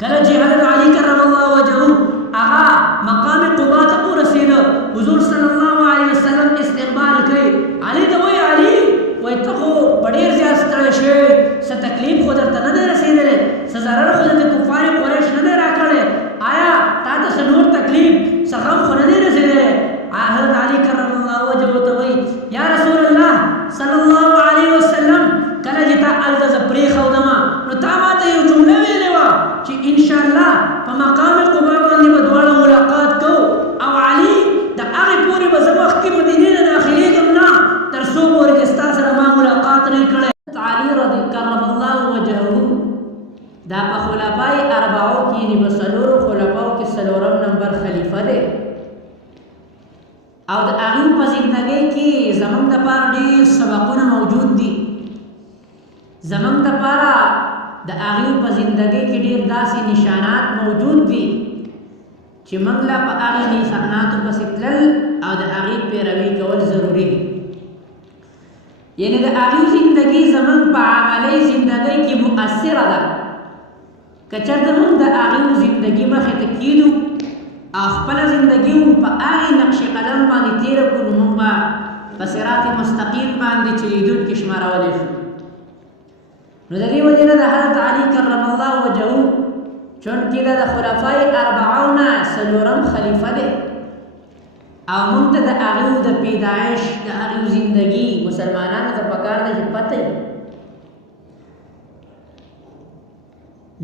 کله چې حضرت علی کرم الله وجهه هغه مقام قباء ته ورسېده حضور صلی الله علیه وسلم استقبال کوي علي ته وایي علي وایي ته خو په ډېر زیات ستړی شوی څه تکلیف خو درته نه دی رسېدلی څه ضرر خو درته کفار قریش نه دی راکړی آیا تا ته څه نور تکلیف څه غم خو نه دی رسېدلی حضرت علي کرم الله وجهه ته وایي یا رسول الله صلی الله علیه وسلم کله چې تا هلته زه پرېښودم نو تا ما ته یو جمله ویلې وه چې انشاءالله په مقام قبا باندې به دواړه ملاقات کوو او علي د هغې پورې به زه مخکې مدینې نه داخلېږم نه تر څو پورې چې ستا سره ما ملاقات نه کړی علي رضی کرم الله وجهه دا په خلفای اربعو کې یعنې په څلورو خلفاو کې څلورم نمبر خلیفه دی او د هغې په زندګۍ کې زموږ دپاره ډېر سبقونه موجود دي زموږ دپاره د هغې په زندګۍ کې ډېر داسې نشانات موجود دي چې موږ له په هغې نشاناتو پسې تلل او د هغې پیروي کول ضروري دي یعنې د هغې زندګي زموږ په عملي زندګۍ کې مؤثره ده که چېرته موږ د هغې زندګي مخې ته کېږو او خپله زندګي مو په هغې نقش قدم باندې تېره کړو نو موږ به په صراط مستقیم باندې چلیدونکي شمارولی شو نو د دې وجې نه د حضرت علي کرم الله وجهه چونکې دا د خلفای اربعو نه څلورم خلیفه دی او موږ ته د هغې د پیدایش د هغې زندګي مسلمانانو ته پکار ده چې پته وي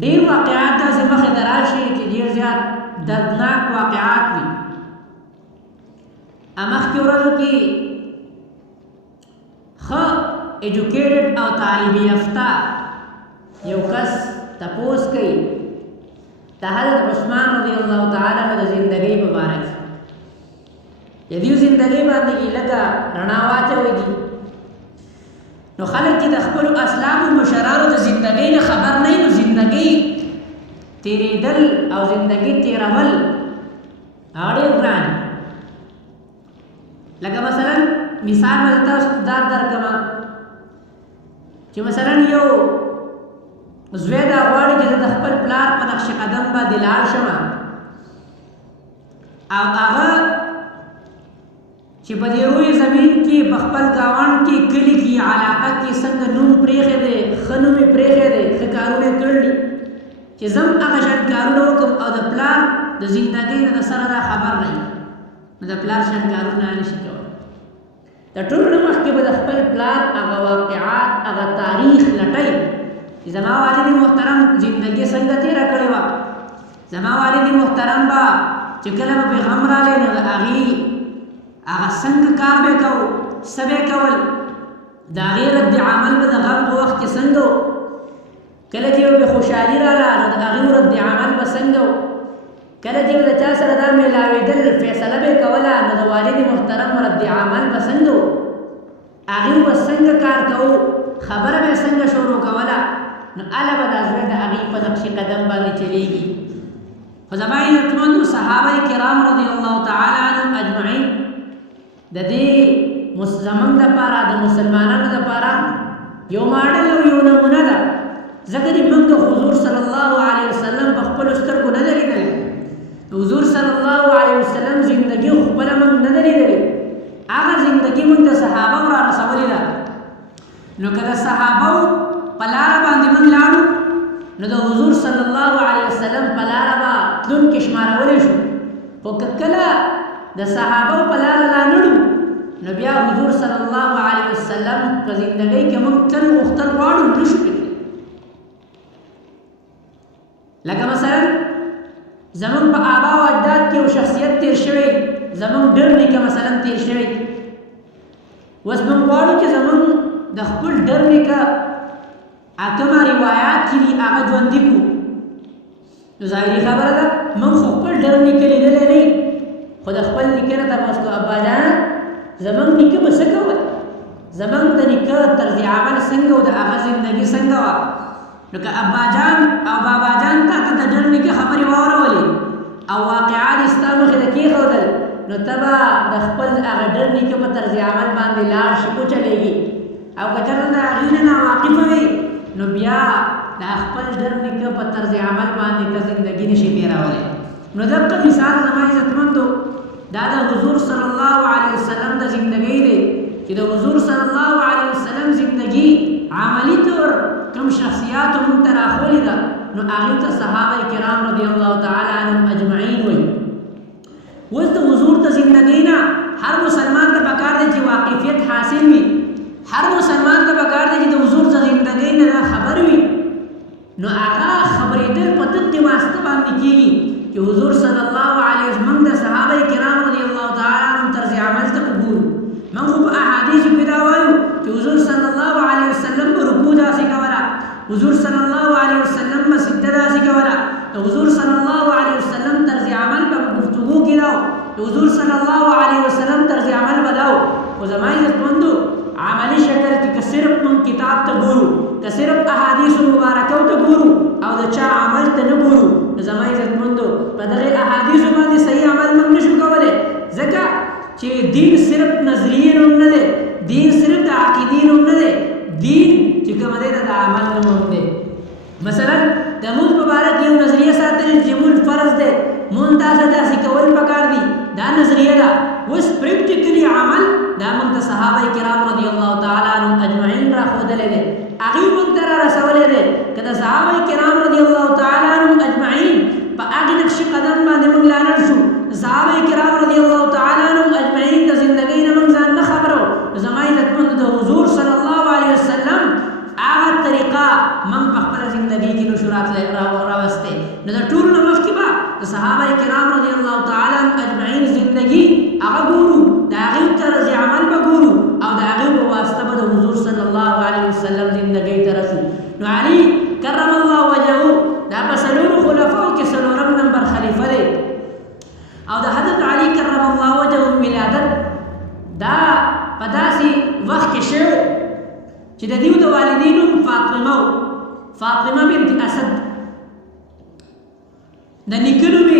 ډېر واقعات داسې مخې ته راشي چې ډېر زیات دردناک واقعات وي مخکې ورځو کې ښه ایجوکیټډ او تعلیم یافته یو کس تپوس کوي د حضرت عثمان رضی الله تعالی عنہ د زندګۍ په باره کې د دې زندګۍ باندې لږه رڼا واچوي دي نو خلک چې د خپلو اسلامو مشرانو د زندګۍ نه خبر نه وي نو زندګۍ تېرېدل او زندګۍ تېرول هغه ډېر ګران لکه مثلا مثال به تاسو ته درکړم چې مثلا یو زوی دا غواړي چې د خپل پلار په نقش قدم باندې لاړ شم او هغه چې په دې روی زمین کې په خپل ګاونډ کې کلي کې علاقه کې څنګه نوم پرېښی دی ښه نوم یې پرېښی دی ښه کارونه یې کړي چې زم هغه شان کارونه وکړم او د پلار د زندګۍ نه د سره دا خبر نه وي نو د پلار شان کارونه نشي کولی د ټولو نه مخکې به د خپل پلار هغه واقعات هغه تاریخ لټئ چې زما والد محترم زندګي څنګه تېره کړې وه زما والد محترم به چې کله به پیغام رالی نو د هغې هغه څنګه کار به کوو څه به یې کول د هغې رد عمل به د غم په وخت کې څنګه و کله چې به خوشحالي راله نو د هغې رد عمل به څنګه و کله چې د چا سره دا میلاوېدل فیصله به یې کوله نو د والد محترم رد عمل به څنګه و هغې به څنګه کار کوو خبره به یې څنګه شروع کوله نو هله به دا زوی د هغې په نقش قدم باندې چلیږي خو زما عزتمندو صحابه کرام رضی الله تعالی عنهم اجمعین د دې زموږ دپاره د مسلمانانو دپاره یو ماډل او یو نمونه ده ځکه چې موږ حضور صلی الله علیه وسلم په خپلو سترګو نه ده لیدلی حضور صلی الله علیه وسلم زندګي خپله موږ نه ده لیدلې هغه زندګي موږ د صحابو را رسولې ده نو که د صحابو په لاره باندې موږ لاړو نو د حضور صلی الله علیه وسلم په لاره به تلونکي شمارولی شو خو که کله د صحابو په لاره لا نړو نو بیا حضور صلی الله علیه وسلم په زندګۍ کې موږ تل غوښتل غواړو نشو پکې لکه مثلا زموږ په آبا او اجداد کې یو شخصیت تیر شوی زموږ ډېر نیکه مثلا تیر شوی اوس موږ غواړو چې زموږ د خپل ډېر نیکه کومه روایات چې دي هغه ژوندي کړو نو ظاهري خبره ده موږ خو خپل ډېر نیکه لیدلی نه خو د خپل نیکه نه تپوس کوو اباجان زموږ نیکه به څه کول زموږ د نیکه طرز عمل څنګه و د هغه زندګي څنګه وه نو که اباجان او باباجان تا ته د ډېر نیکه خبرې واورولې او واقعات یې ستا مخې ته کېښودل نو ته به د خپل هغه ډېر نیکه په طرز عمل باندې لاړ شي وچلېږي او که چېرته د هغې نه ناواقفه وي نو بیا دا خپل در نیکه په طرز عمل باندې ته زندگی نشي تیرولی. نو دغه مثال زما عزتمندو دا د حضور صلی الله علیه وسلم د زندگی دی چې د حضور صلی الله علیه وسلم زندگی عملی طور کوم شخصیات مونږ ته راښولې ده نو هغې ته صحابه کرام رضی الله تعالی عنهم اجمعین وایي. اوس د حضور د زندگی نه هر مسلمان ته پکار دی چې واقفیت حاصل وي. هر مسلمان ته پکار دی چې د حضور د زندگی نه خبر وي. نو هغه خبرېدل په دقې واسطه باندې کېږي چې حضور صلی الله علیه وسلم د صحابه کرام رضی الله تعالی عنهم طرز عمل ته وګورو. موږ په احادیثو کې دا وایو چې حضور صلی الله علیه وسلم به رکوع داسې کوله، حضور صلی الله علیه وسلم به سجده داسې کوله، حضور صلی الله علیه وسلم طرز عمل په گفتگو کې دا حضور صلی الله علیه وسلم طرز عمل بداو. خو زما عزتمندو عملی شکل کې که صرف موږ کتاب ته ګورو، که صرف احادیثو مبارکو ته ګورو او د چا عمل ته نه ګورو، نو زما عزتمندو په دغې احادیثو باندې صحیح عمل موږ نشو کولی. ځکه چې دین صرف نظریې نوم نه دی، دین صرف د عقیدې نوم نه دی، دین چې کوم دی د عمل نوم دی. مثلا د مونځ په باره کې یو نظریه ساتل چې مونځ فرض دی، مونځ داسې کول پکار دي، دا نظریه ده. اوس پریکټیکلی عمل دا موږ ته صحابه کرام رضی الله تعالی عنهم اجمعین راښودلی دی، هغوی موږ ته را رسولی دی. که د صحابه کرام رضی الله تعالی عنهم اجمعین په هغې نقش قدم باندې موږ لاړ شو، صحابه کرام رضی الله تعالی عنهم اجمعین د زندګۍ نه موږ ځان نه خبرو، زما عزتمندو د حضور صلی الله علیه وسلم هغه طریقه موږ په خپله زندګۍ کې نشو راوستی. نو د ټولو نه مخکې به د صحابه کرام رضی الله تعالی عنهم اجمعین زندګي هغه ګورو، د هغې طرز عمل به ګورو او د هغې په واسطه به د حضور صلی الله علیه وسلم زندګۍ ته رسو. نو علي کرم الله وجهه دا په څلورو خلفاو کې څلورم نمبر خلیفه دی او د حضرت علي کرم الله وجهه ولادت دا په داسې وخت کې شوی چې د دیو د والدینو فاطمه بنت اسد، د نیکه نوم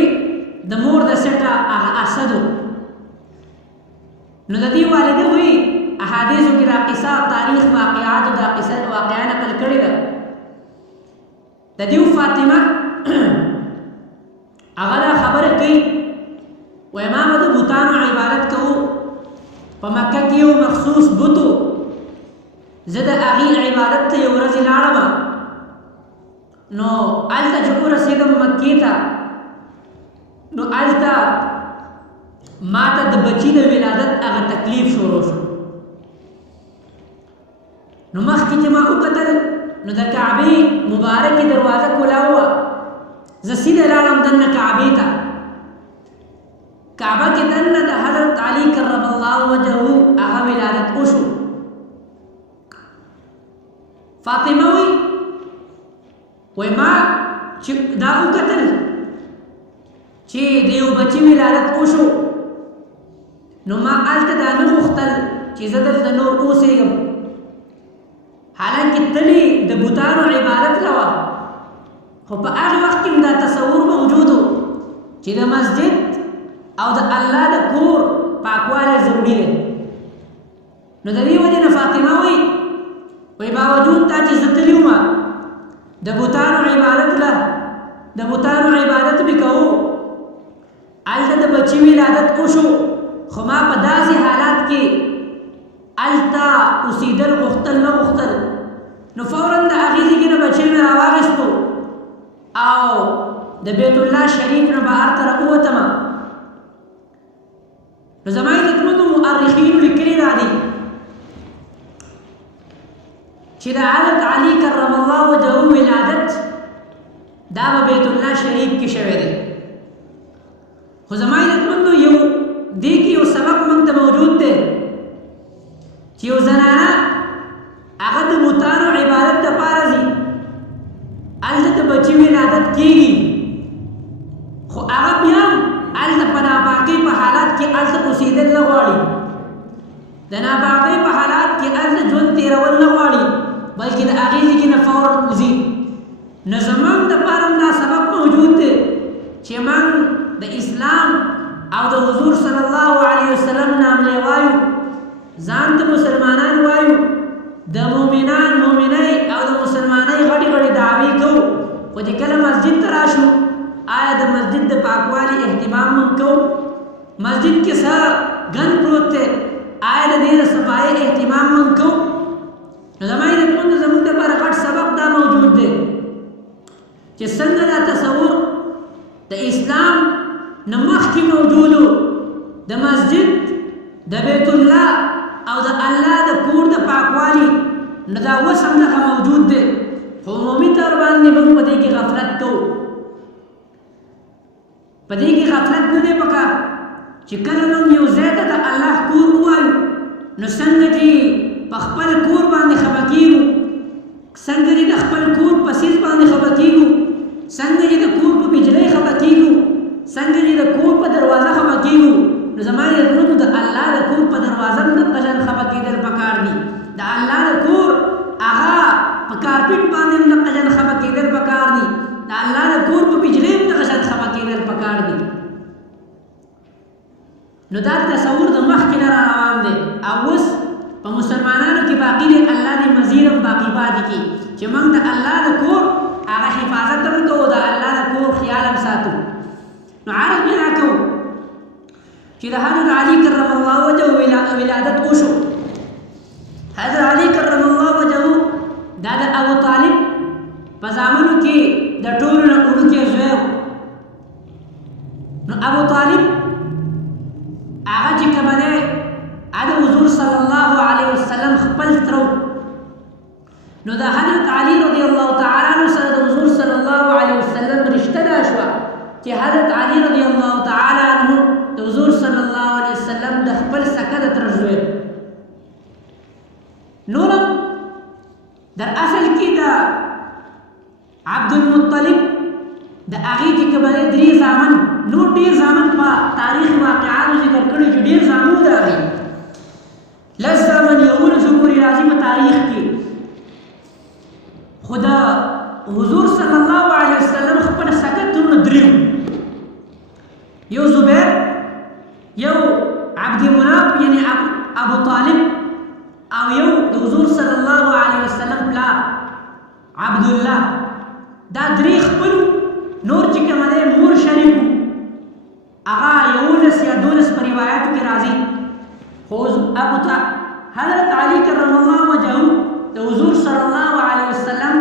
د مور د سټه هغه اسدو. نو د دې والده وایي احادیثو کې دا قصه تاریخ واقعاتو دا قصه واقعه نقل کړې ده. د دیو فاطمه هغه دا خبره کوي وایي ما به د بوتانو عبادت کوو، په مکه کې یو مخصوص بتو زه د هغې عبادت ته یو ورځې لاړم. نو هلته چې ورسېدم مکې ته نو هلته ما ته د بچي د ولادت هغه تکلیف شروع شو. نو مخکې چې ما وکتل نو د کعبې مبارکې دروازه کولاو وه، زه سیده لاړم دننه کعبې ته. کعبه کې دننه د حضرت علي کرم الله وجهه هغه ولادت وشو. فاطمه وایي ما چې دا وکتل چې د یو بچي ولادت وشو نو ما هلته دا نه غوښتل چې زه دلته نور اوسېږم، حالانکې تلې د بوتانو عبادت له وه، خو په هغې وخت کې دا تصور موجود و چې د مسجد او د الله د کور پاکوالی ضروري دی. نو د دې وجې نه فاطمه وایي باوجود تا چې زه تللی وم د بوتانو عبادت له د بوتانو عبادت مې کوو، هلته د بچي ولادت وشو، خو ما په داسې حالات کې هلته اوسېدل غوښتل نه غوښتل. نو فورا د هغې ځای نه بچی مې راواخیستو او د بیت الله شریف نه بهر ته راووتم. نو زما عزتمندو مؤرخینو لیکلي را دي چې د حضرت علي کرم الله وجهه ولادت دا به بیت الله شریف کې شوی دی. خو زما عزتمندو یو دې کې یو سبب موږ ته موجود دی چې یو زنانه هغه د بوتانو عبادت دپاره ځي، هلته د بچي ولادت کېږي، خو هغه بیا هم هلته په ناپاکۍ په حالات کې هلته اوسېدل نه غواړي، د ناپاکۍ په حالات کې هلته ژوند تېرول نه غواړي، بلکې د هغې ځای نه فورا وځي. نو زموږ دپاره هم دا سبب موجود دی چې موږ د اسلام او د حضور صلی الله علیه وسلم ناملی وایو، ځان ته مسلمانان وایو، د مؤمنان مؤمنۍ او د مسلمانۍ غټې غټې دعوې خو چې کله مسجد ته راشو آیا د مسجد د پاکوالي اهتمام من کوو؟ مسجد کې څه ګند پروت دی آیا د دې د صفایۍ اهتمام من کوو؟ نو زما عزتمندو زموږ دپاره غټ سبق دا موجود دی چې څنګه دا تصور د اسلام نه مخکې موجودو د مسجد د بیت الله او د الله د کور د پاکوالي نو دا اوس هم دغه موجود دی خو عمومي طور باندې موږ په دې کې غفلت کوو په دې کې غفلت نه دی پکار چې کله موږ یو ځای ته د الله کور ووایو نو څنګه چې په خپل کور باندې خفه کېږو څنګه چې د خپل کور په څیز باندې خفه کېږو څنګه چې د کور په بجلۍ خفه کېږو څنګه چې د کور په دروازه خفه کېږو نو زما عزتمندو د الله د کور په دروازه هم دغه شان خفه کېدل پکار دي د الله د کور هغه په کارپېټ باندې هم دغه شان خفه کېدل پکار دي د الله د کور په بجلۍ هم دغه شان خفه کېدل پکار دي نو دا تصور د مخکې نه روان دی او اوس په مسلمانانو کې باقي دی الله دې مزید هم باقي پاتې کړي چې موږ د الله د کور هغه حفاظت هم کوو د الله د کور خیال هم ساتو نو عارف مې راکوو چې د حضرت علي کرم الله وجهه ولادت وشو حضرت علي کرم الله وجهه دا د ابو طالب په زامنو کې د ټولو نه وړوکی زوی نو ابو طالب هغه چې کومه دی هغه حضور صلی الله علیه وسلم خپل ترو نو د حضرت علي رضی الله تعالی عنہ سره د حضور صلی الله علیه وسلم رشته دا شوه چې حضرت علي رضی الله تعالی عنہ د حضور صلی الله علیه وسلم د خپل سکه د تر زوی نورم در اصل کې د عبد المطلب د هغې چې کومه دی درې زامن نور ډېر زامن په تاریخ واقعاتو ذکر کړي چې ډېر زامن د هغې لس زامن یولسو پورې راځي په تاریخ کې خو د حضور صلی الله علیه وسلم خپل سکه ترونه درې یو زبیر یو عبد مناف یعنی ابو طالب او یو د حضور صلی الله علیه وسلم پلار عبدالله دا درې خپلو نور چې کومه دی مور شریکو هغه 11 یا 12 په روایاتو کې راځي خو حضرت علي کرم الله وجهه د حضور صلی الله علیه وسلم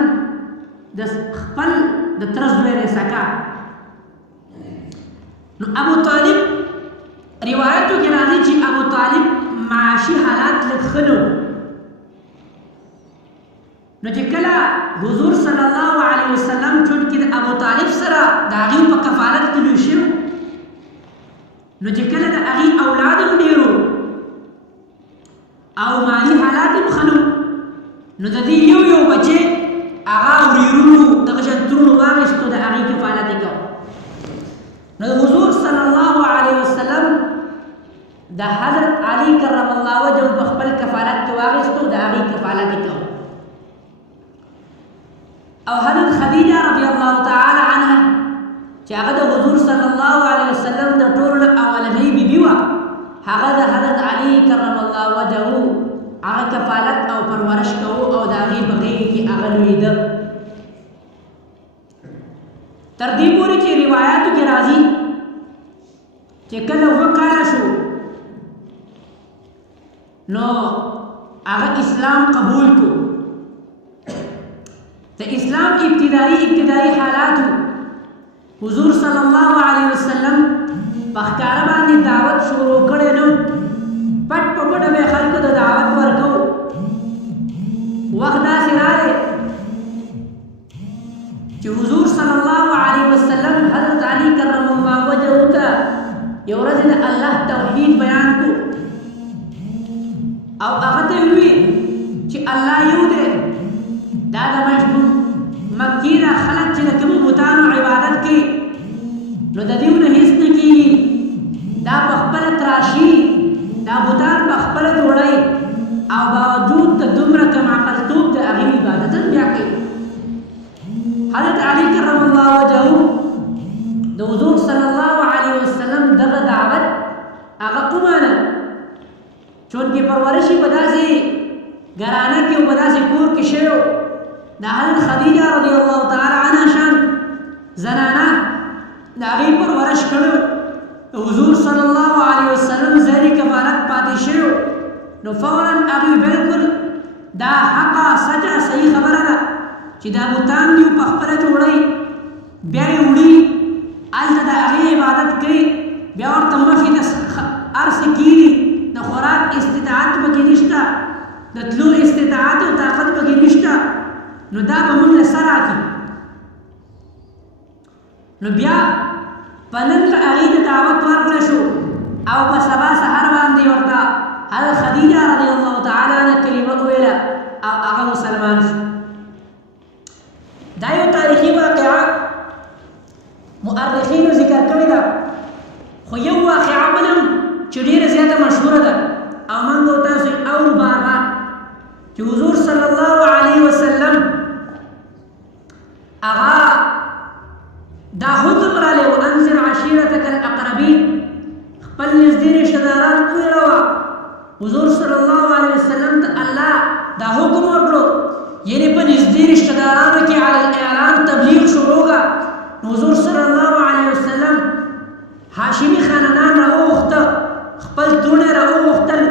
د خپل د تر زوی دی سکه نو ابو طالب روایتو کې راځي چې ابو طالب معاشي حالات لږ ښه نه نو چې کله حضور صلی الله علیه وسلم چونکې د ابو طالب سره د هغې په کفالت کې لوی شوي نو چې کله د هغې اولاد هم ډېرو او مالي حالات هم ښه نو نو د دې یو یو بچی هغه ورېرونو دغه شان ترونو واخېستو د هغې کفالت یې کوو نو حضور صلی الله علیه وسلم د حضرت علي کرم الله وجهه په خپل کفالت کې واخېستو د هغې کفالت یې کوو او حضرت خدیجه رضی الله تعالی عنها چې هغه د حضور صلی الله علیه وسلم د ټولو نه اولنۍ بیبي وه هغه د حضرت علي کرم الله وجهه هغه کفالت او پرورش کوو او د هغې په غېږ کې هغه لویده تر دې پورې چې روایاتو کې راځي چې کله 7 کاله شو نو هغه اسلام قبول کو د اسلام ابتدایي حالاتو حضور صلی الله علیه وسلم په ښکاره باندې دعوت شروع کړی نو پټ په پټه به خلکو ته دعوت ورکو وخت داسې راغی چې حضور صلی الله علیه وسلم حضرت علي کرم الله وجهه ته یو ورځ د الله توحید بیان کو او هغه ته وی چې الله یو دی دا د مکې نه خلک چې د کومو بوتانو عبادت کوي نو د دې نه هیڅ نه کېږي دا په خپله تراشي دا بوتان په خپله جوړوي او باوجود د دومره کم عقلتوب د هغې عبادت هم بیا کوي حضرت علي کرم الله وجهه د حضور صلی الله علیه وسلم دغه دعوت هغه ومانه چونکې پرورش یې په داسې ګرانه کې او په داسې کور کې شوی د حضرت خدیجه رضی الله تعالی عنها شان زنانا دا غي پرورش کړو حضور صلی الله علیه وسلم زری کفالت پاتې شو نو فورا هغه بالکل دا حقا سچا صحیح خبره ده چې دا بوتان دی په خپل جوړي بیا یې وړي الته د هغې عبادت کوي بیا ورته مخې د هر څه کېږي د خوراک استطاعت پکې نشته د تلو استطاعت او طاقت پکې نشته نو دا به موږ له سره راکړي نو بیا په نن له هغې ته دعوت ورکړی شو او په سبا سهار باندې ورته حضرت خدیجه رضی الله تعالی عنها کلمه وویله او هغه مسلمان شو دا یو تاریخي واقعه مؤرخینو ذکر کړې ده خو یو واقعه بل هم چې ډېره زیاته مشهوره ده او موږ به تاسو اورو بار بار چې حضور صلی الله علیه وسلم هغه دا حکم رالی وانذر عشیرتک الاقربین خپل نږدې رشته داران وویروه حضور صلی الله علیه وسلم ته الله دا حکم ورکړو یعنی په نږدې رشته دارانو کې علی الاعلان تبلیغ شروع کړه حضور صلی الله علیه وسلم هاشمی خاندان راوغوښته خپل ترونه راوغوښتل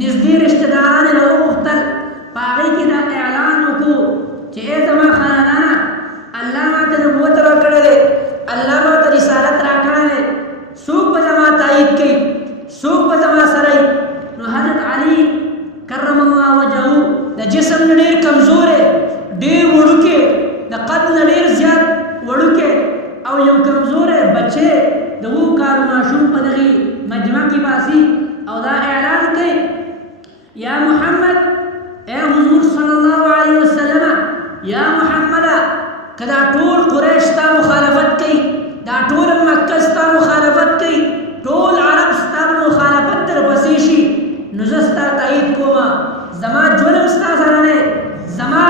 نږدې رشته داران یې راوغوښتل په هغې کې دا اعلان وکړو چې ای زما خاندانه الله ماته نبوت راکړی دی الله ماته رسالت راکړی دی څوک به زما تایید کوي څوک به زما سره وي نو حضرت علي کرم الله وجهه د جسم نه ډېر کمزوری ډېر وړوکی د قد نه ډېر زیات وړوکی او یو کمزوری بچی د 7 کالو ماشوم په دغې مجمع کې باسي او دا اعلان کوي یا محمد اے حضور صلی الله علیه وسلم یا محمد که دا ټول قریش ستا مخالفت کوي دا ټول مکه ستا مخالفت کوي ټول عرب ستا مخالفت درپسې شي نو زه ستا تایید کوم زما ژوند هم ستا سره دی زما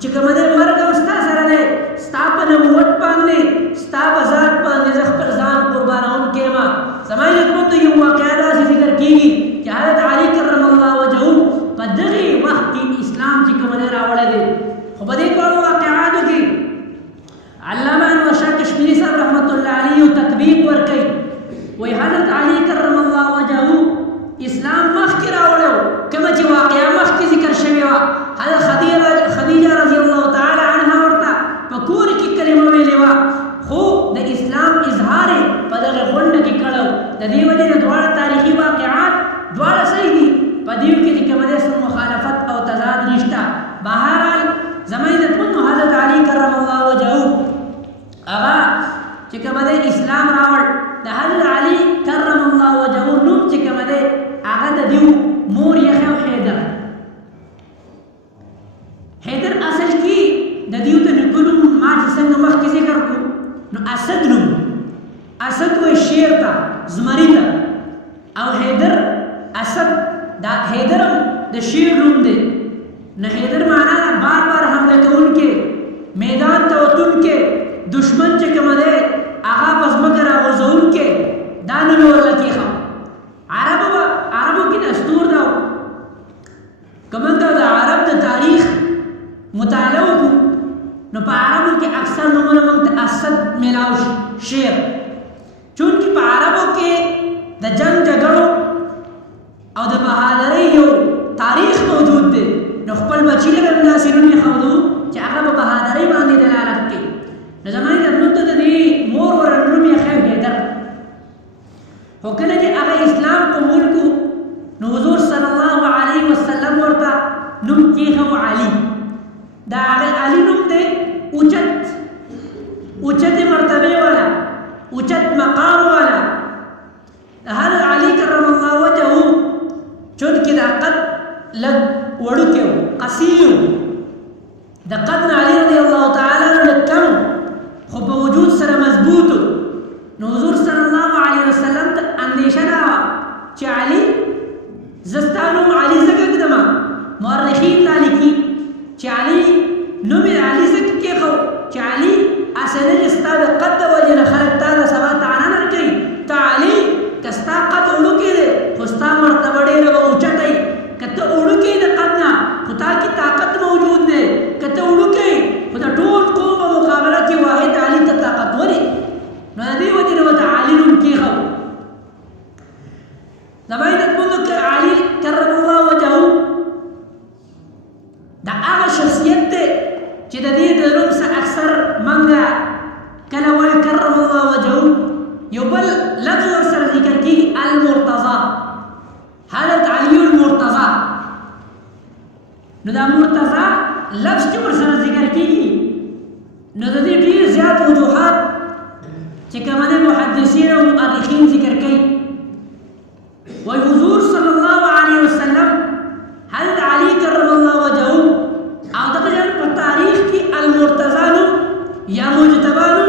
چې کوم دی مرګ هم ستا سره دی ستا په نبوت باندې ستا په ذات باندې زه خپل ځان قربانوونکی یم زما عزتمند ته یو واقعه داسې ذکر کېږي چې حضرت علي کرم الله وجهه په دغې وخت کې اسلام چې کوم دی راوړی دی خو په دې ټولو واقعاتو کې علامه انور شاه کشمیري صاحب رحمت الله علیه یو تطبیق ورکوي وایي حضرت علي کرم الله وجهه اسلام مخکې راوړی کومه چې واقعه مخکې ذکر شوې وه حضرت خدیجه رضی الله تعالی عنها ورته په کور کې کلمه ویلې وه خو د اسلام اظهار یې په دغه غونډه کې کړی د دې وجې نه دواړه تاریخي واقعات دواړه صحیح دي په دې کې چې کوم دی مخالفت او تضاد نشته بهرحال زما عزتمندو حضرت علي کرم الله وجهه هغه چې کوم دی اسلام راوړ د حضرت علي کرم الله وجهه نوم چې کوم دی هغه د دیو مور یې خو حیدر اصل کې د دیو ته نکلو ما چې څنګه مخکې ذکر کړو نو اسد نوم اسد وایي شیر ته زمري ته او حیدر اسد دا حیدر هم د شیر نوم دی نه حیدر معنا ده بار بار حمله کوونکی میدان ته وتونکی دشمن چې کوم دی هغه په ځمکه راغورځوونکی دا نوم یې ورله کېښود عربو کې دستور ده که موږ د عرب د تاریخ مطالعه وکړو نو په عربو کې اکثر نومونه موږ ته اسد میلاو شیر چونکې په عربو کې د جنګ جګړو او د بهادرۍ یو تاریخ موجود دی نو خپل بچي له به همداسې نوم ایښودو چې هغه په بهادرۍ باندې دلالت کوي نو زما عزتمندو د دې مور ور نوم یې ایښی حیدر خو کله چې هغه اسلام قبول کړو نو حضور صلی الله علیه وسلم ورته نوم کېښود علي دا هغه علي نوم دی اوچتې مرتبې والا اوچت مقام والا هر علي کرم الله وجهه چونکې دا قد لږ وړوکی و قصیر د قد نه علي رضی الله تعالی عنه لږ کم خو په وجود سره مضبوط نو حضور صلی الله علیه وسلم ته اندیشه دا وه چې علي زه ستا نوم علي ځکه ږدمه مورخین دا لیکي چې علي نوم یې علي ځکه کېښود چې علي اصلي چې ستا د قد د وجې نه خلک تا د سبا طعنه نه کوي ته علي که ستا قد وړوکی دی خو ستا مرتبه ډېره به اوچته وي که ته وړوکی د قد نه خو تا کې طاقت نو دا مرتضی لفظ چې ورسره ذکر کیږي نو د دې ډېر زیات وجوهات چې کوم د محدثین او مؤرخین ذکر کوي وای حضور صلی الله علیه وسلم حضرت علی کرم الله وجهه او دغه په تاریخ کې المرتضی نو یا مجتبی نو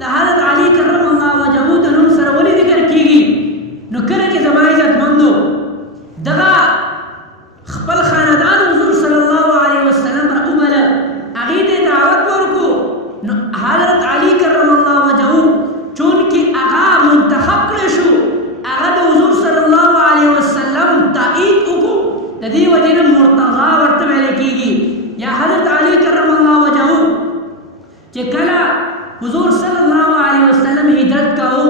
د حضرت علی کرم الله وجهه د نوم سره ولې ذکر کیږي نو کله چې زما عزت مندو دغه خپل خاندان حضور صلی الله علیه وسلم را اومله هغې ته دعوت ورکړو نو حضرت علی کرم الله وجهه چون کې هغه منتخب کړی شو هغه د حضور صلی الله علیه وسلم تایید وکړو د دې وجې نه مرتضی ورته ویل کېږي یا حضرت علی کرم الله وجهه چې کله حضور صلی الله علیه وسلم هجرت کاو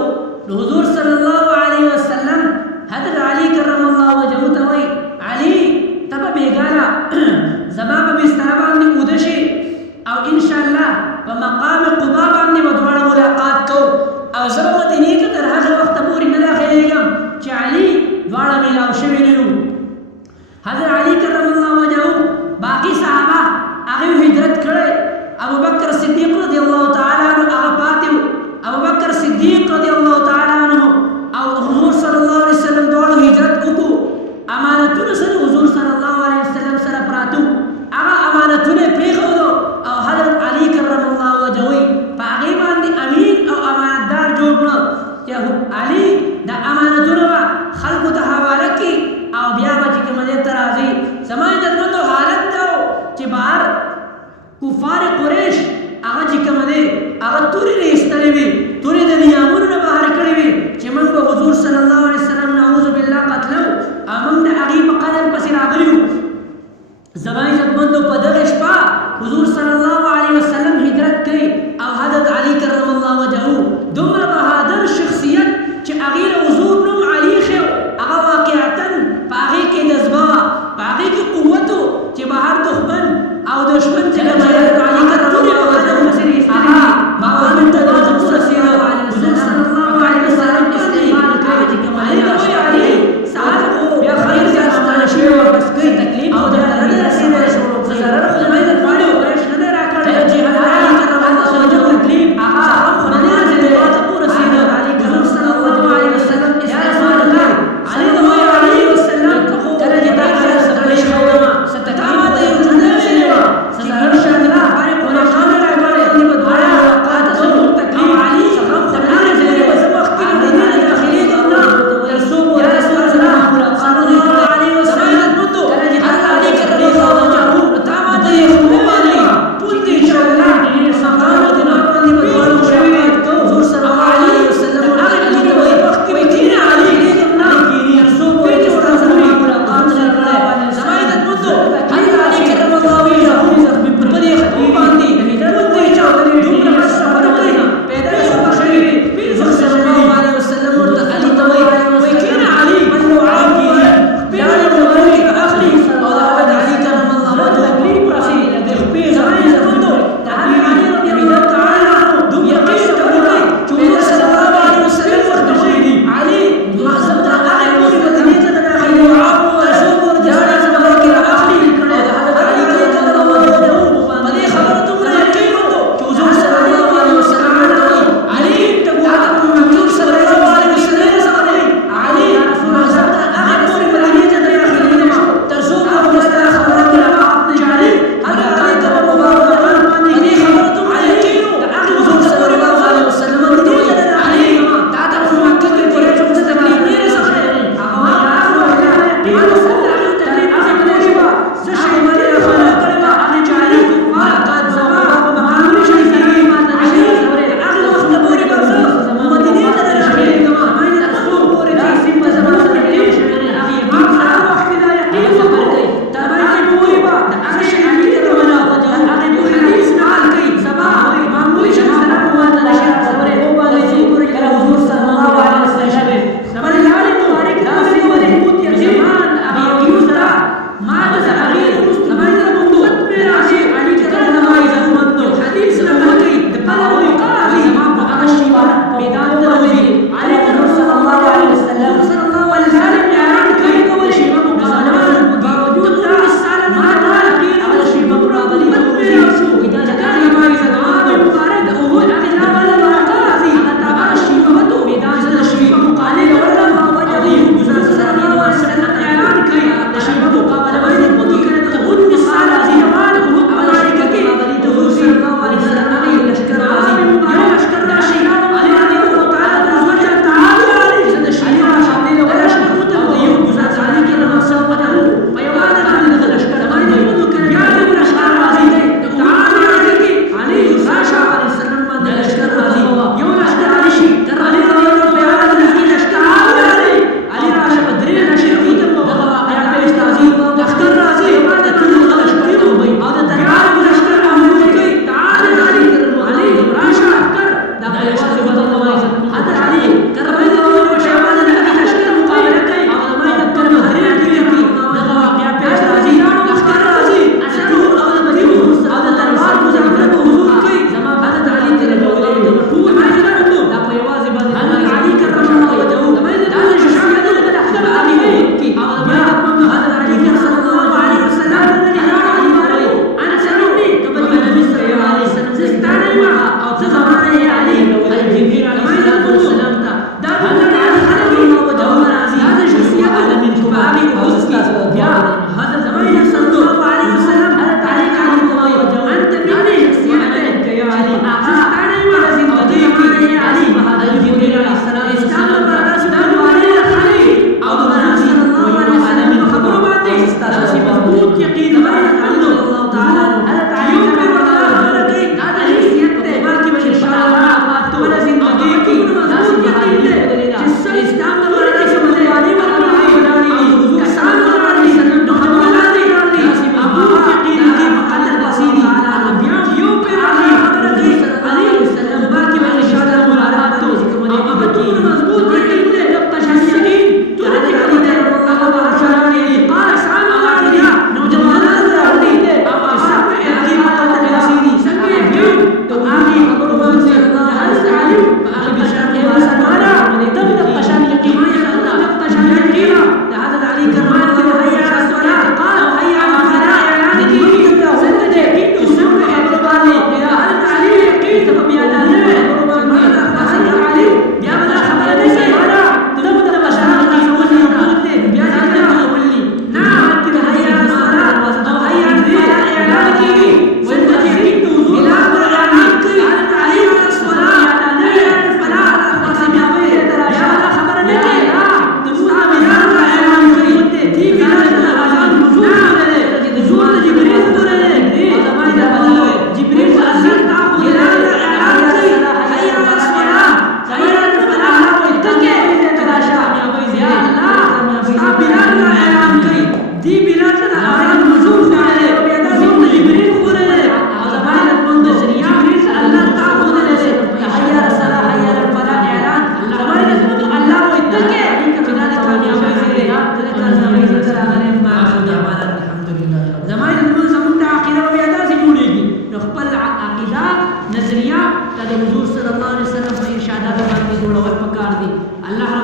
نو حضور صلی الله علیه وسلم حضرت علی کرم الله وجهه ته وایي علی ته به بېګاله زما په بستر باندې اوده شي او انشاءالله په مقام قبا باندې به دواړه ملاقات کوو او زه به مدینې ته تر هغه وخته پورې نه داخلېږم چې علي دواړه میلاو شوي نه یو حضرت علي کرم الله وجهه باقي صحابه هغوی هجرت کړی ابوبکر صدیق رضی الله تعالی عنه هغه پاتې و ابوبکر صدیق رضی الله تعالی عنه او حضور صلی الله علیه وسلم دواړو هجرت وکړو امانتونه سره حضور صلی الله علیه وسلم سره پراته هغه امانتونه پرېښودو او حضرت علي کرم الله وجهه په هغې باندې امین او امانتدار جوړ کړه چې علي دا امانتونه به خلکو ته حواله کړي او بیا به چې کوم ځای ته راځي زما عزتمندو حالت دا و چې بهر کفار قریش هغه چې کوم دی هغه تورې ایستلې وي تورې د نیامونو نه بهر کړې وي چې موږ به حضور صلی الله علیه وسلم نعوذ بالله قتلو او موږ د هغې په قدر پسې راغلي وو زما عزتمندو په دغه شپه حضور صلی الله علیه وسلم هجرت کوي او حضرت علی کرم الله وجهه دومره بهادر شخصیت چې هغې له حضور نوم علي ښیو هغه واقعتا په هغې کې جذبه وه په هغې کې قوت و چې بهر دښمن او دشمن چې د حضرت علي کرم الله وجهه هغه مقام ته ورسېدل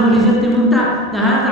رب العزت مونږ ته د هغه